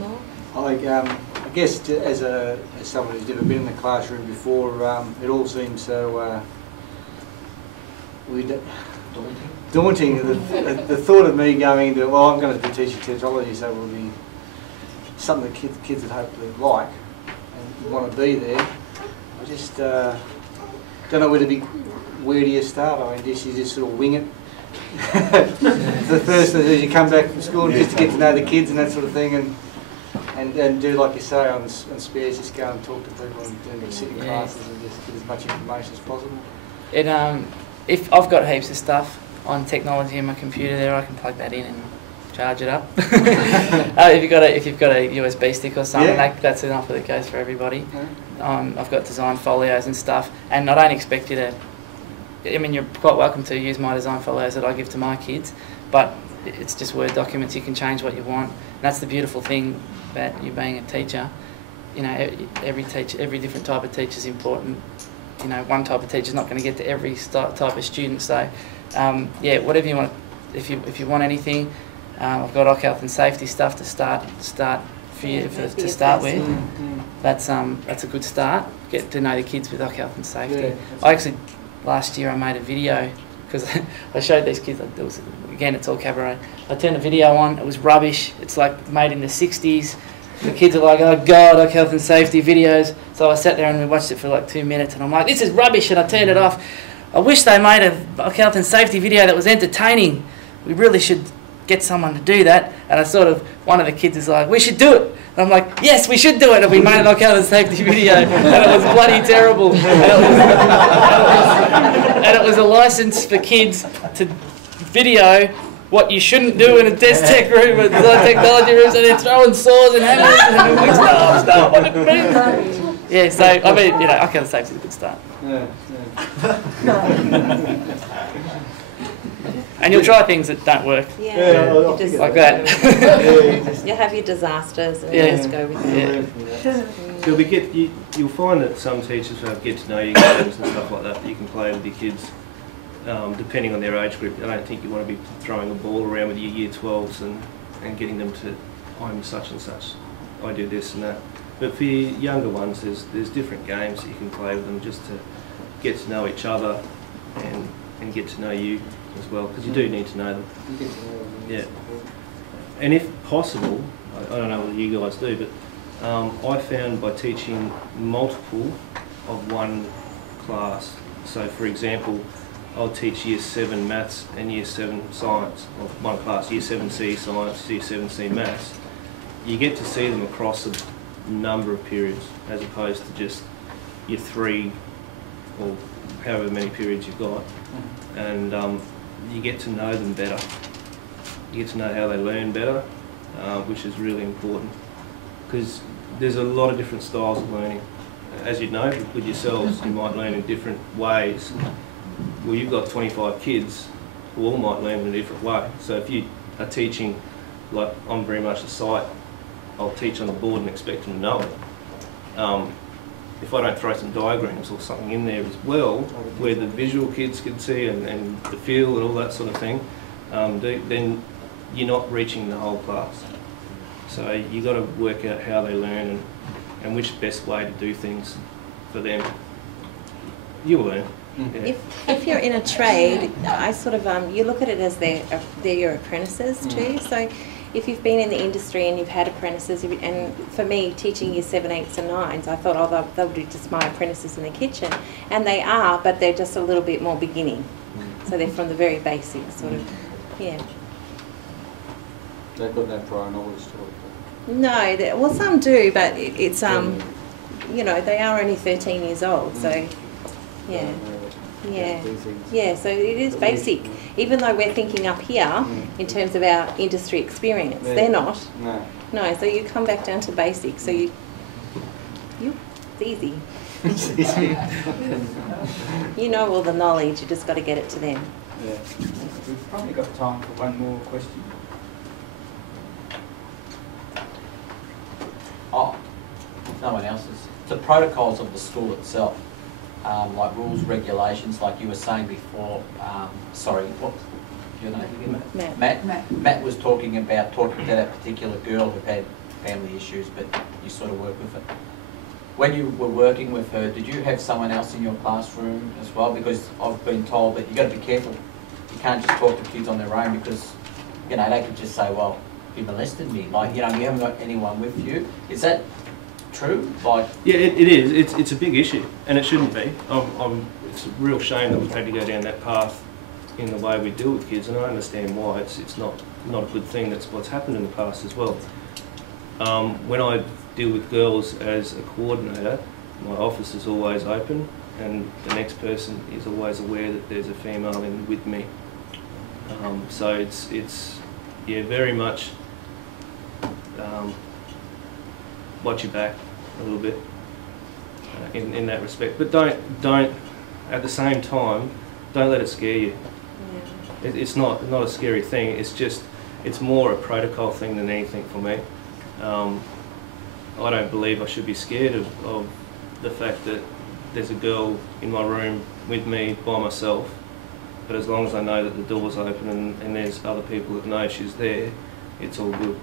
more? I guess as someone who's never been in the classroom before, it all seems so daunting. The thought of me going into, well, I'm going to be teaching tetralogy, so it will be something that kids would hopefully like and want to be there. I just don't know where do you start? I mean, you just sort of wing it. The first thing is you come back from school just to get to know the kids and that sort of thing, and do like you say on spares, just go and talk to people and sit in classes and just get as much information as possible. If I've got heaps of stuff on technology in my computer there, I can plug that in and charge it up. If you've got a USB stick or something, that's enough that it goes for everybody. I've got design folios and stuff, and I don't expect you to. I mean, you're quite welcome to use my design folios that I give to my kids, but it's just Word documents. You can change what you want, and that's the beautiful thing about you being a teacher. You know, every different type of teacher is important. You know, one type of teacher is not going to get to every type of student. So, yeah, whatever you want. If you want anything, I've got OC Health and Safety stuff to start for you to start with. That's a good start. Get to know the kids with OC Health and Safety. Yeah, last year I made a video because I showed these kids, again it's all cabaret, I turned the video on, it was rubbish, it's like made in the 60s, the kids are like, oh god, like health and safety videos, so I sat there and we watched it for like 2 minutes and I'm like, this is rubbish, and I turned it off. I wish they made a health and safety video that was entertaining. We really should get someone to do that. And one of the kids is like, we should do it. And I'm like, yes, we should do it. And we made an health and safety video, and it was bloody terrible. And it was a license for kids to video what you shouldn't do in a desk tech room or design technology rooms, and they're throwing saws and hammers and I'm like, stop, what it means. Yeah, so I mean, you know, health and safety is a good start. And you'll try things that don't work. Like that. You have your disasters and just go with that. So you'll find that some teachers have get to know you games and stuff like that you can play with your kids, depending on their age group. I don't think you want to be throwing a ball around with your year 12s and getting them to, I'm such and such, I do this and that. But for your younger ones, there's different games that you can play with them just to get to know each other and get to know you as well, because you do need to know them. Yeah. And if possible, I don't know what you guys do, but I found by teaching multiple of one class, so for example, I'll teach Year 7 Maths and Year 7 Science, or one class, Year 7C Science, Year 7C Maths. You get to see them across a number of periods, as opposed to just Year 3 or however many periods you've got. And you get to know them better. You get to know how they learn better, which is really important, because there's a lot of different styles of learning. As you know, with yourselves, you might learn in different ways. Well, you've got 25 kids who all might learn in a different way. So if you are teaching, like I'm very much a site, I'll teach on the board and expect them to know it. If I don't throw some diagrams or something in there as well, where the visual kids can see and the feel and all that sort of thing, then you're not reaching the whole class. So you've got to work out how they learn and which best way to do things for them. You'll learn. Yeah. If you're in a trade, I sort of you look at it as they're your apprentices too. So if you've been in the industry and you've had apprentices, and for me teaching Year 7, 8s and 9s, I thought, oh, they'll be just my apprentices in the kitchen, and they are, but they're just a little bit more beginning. So they're from the very basics, sort of, yeah. They've got no prior knowledge to it. No, well, some do, but it's you know, they are only 13 years old, so yeah. Yeah, so it is basic. Even though we're thinking up here in terms of our industry experience, they're not. No, so you come back down to basics. So it's easy. You know all the knowledge, you just got to get it to them. Yeah. We've probably got time for one more question. Oh, if no one else is. The protocols of the school itself. Like rules, regulations, like you were saying before. Sorry, what was your name again? Matt. Matt was talking to that particular girl who had family issues, but you sort of work with it. When you were working with her, did you have someone else in your classroom as well? Because I've been told that you've got to be careful. You can't just talk to kids on their own because, you know, they could just say, well, you molested me. Like, you know, you haven't got anyone with you. Is that true? Like, Yeah, it is. It's a big issue, and it shouldn't be. It's a real shame that we've had to go down that path in the way we deal with kids, and I understand why. It's not a good thing. That's what's happened in the past as well. When I deal with girls as a coordinator, my office is always open, and the next person is always aware that there's a female in with me. So it's yeah, very much watch your back a little bit in that respect. But don't at the same time, don't let it scare you. Yeah. It's not a scary thing. It's more a protocol thing than anything for me. I don't believe I should be scared of the fact that there's a girl in my room with me by myself, but as long as I know that the door's open and there's other people that know she's there, it's all good.